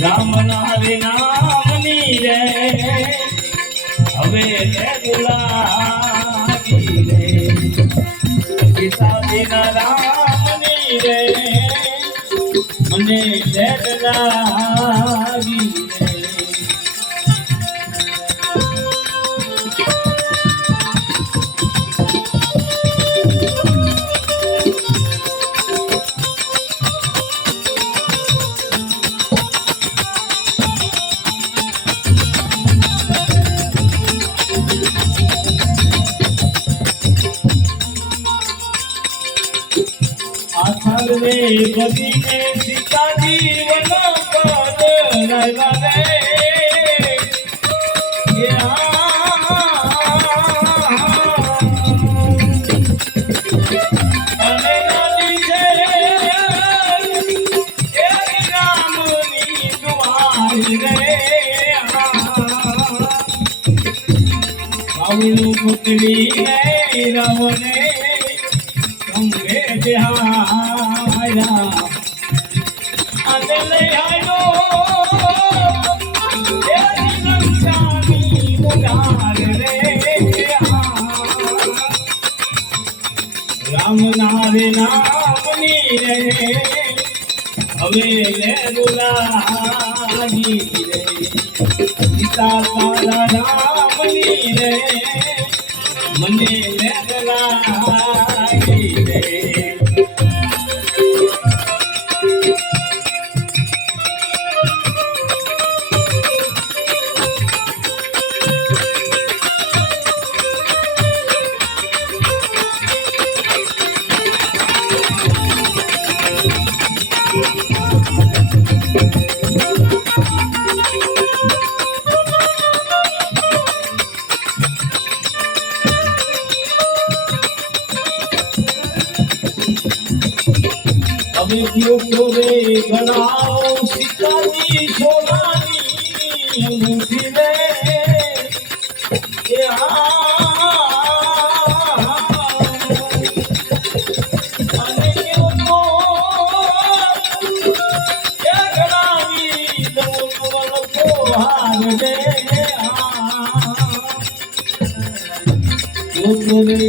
રામ નારે નામની રે હવે લાગી રે સીતાજીના રામની રે મને લાગી રે रे बदी ने सीता जीवन पद लगा रे अने नदी से राम नी दुआर रे बाबू पुतली ने रवने तुमे बिहाया अदले आयो तेरी लंकानी मुरार रे राम नारे नामनी रे हवे ले बुलागी रे सीता तारा रामनी रे मने ले बुलागी रे रे गणाओ सीताजी सोनानी अंगूठी रे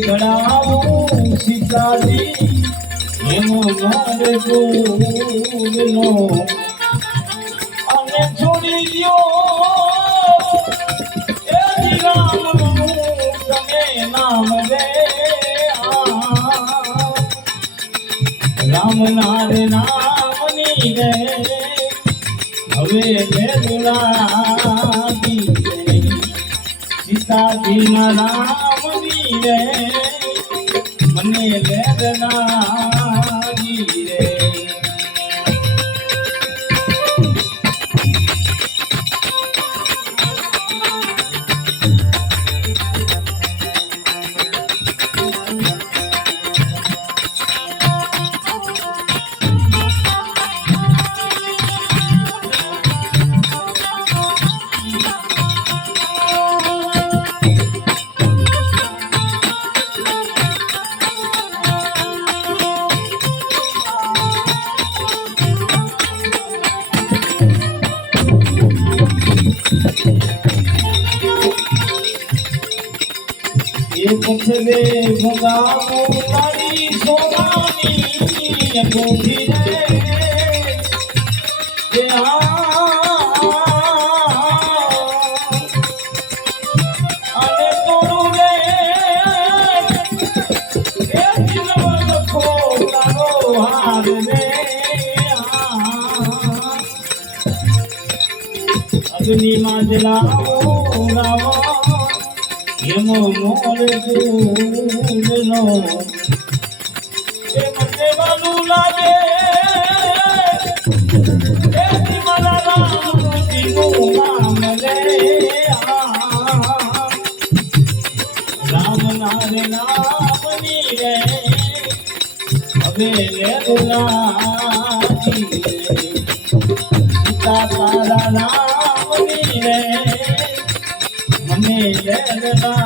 गणाओ सीताजी અને છોડી દ્યો એ રામનું તમે નામ રે રામ નારે નામની રે હવે લાગી રે સીતાજીના રામની રે મને લાગી રે पछले भगाओ तारी सोनानी अंगूठी रे अने तोड़ू रे दिलवन को तारो हार रे अग्नि में जलाओ रावण એમો મોર દૂરનો એ મને વાલું લાગે એ મારા રામજીનું નામ રે રામ નારે નામની રે હવે લે બોલાતી રે સીતા તારા નામની રે મને લાગી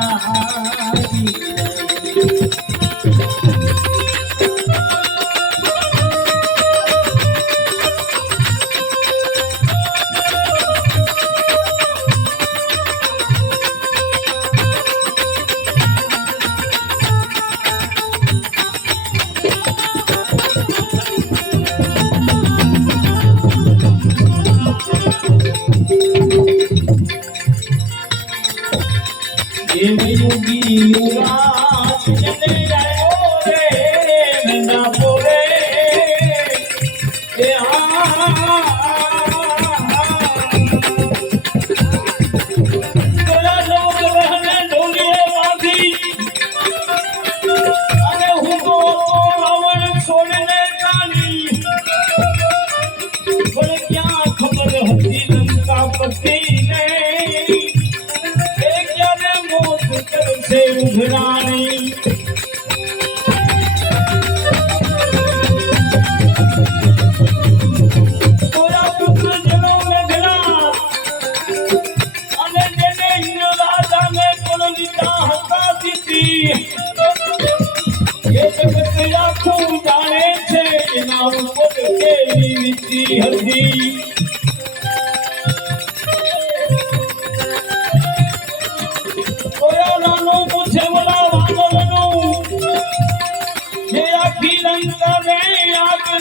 યુવરાજ જને આવ્યો રે નંદા પોરે એ ઉઘરાણી થોડા પુત્ર જનો મેઘના અને જેને ઇન્દ્ર રાજાને પણ લીધા હતા દીધી એ જગત આખું જાણે છે એના ઉપર કેવી વીતી હતી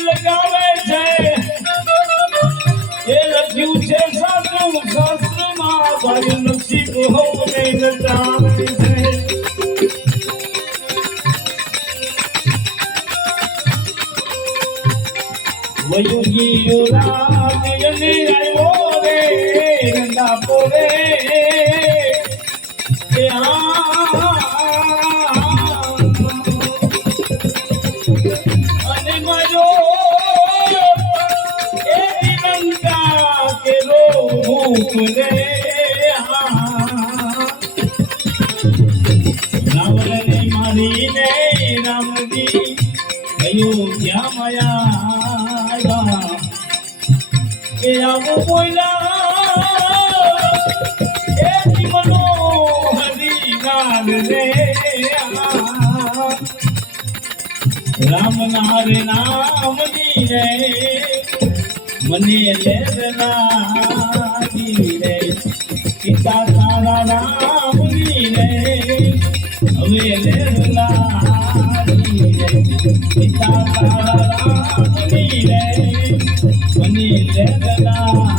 લગાવે છે એ લખ્યું છે શાસ્ત્રમાં ભાઈ નસીબ હોને નચાવે છે વયુગીઓ રામ યને આવ્યો રે નંદા પોરે એ રાવણ મારીને રામજી અયોધ્યા માયા એ આવું બોલ્યા એ જીવનો હરિનામ રે રામ નારે નામની રે મને લેવનાની રે પિતા તારા રામની રે હવે લેવનાની રે પિતા તારા રામની રે મને લેવનાની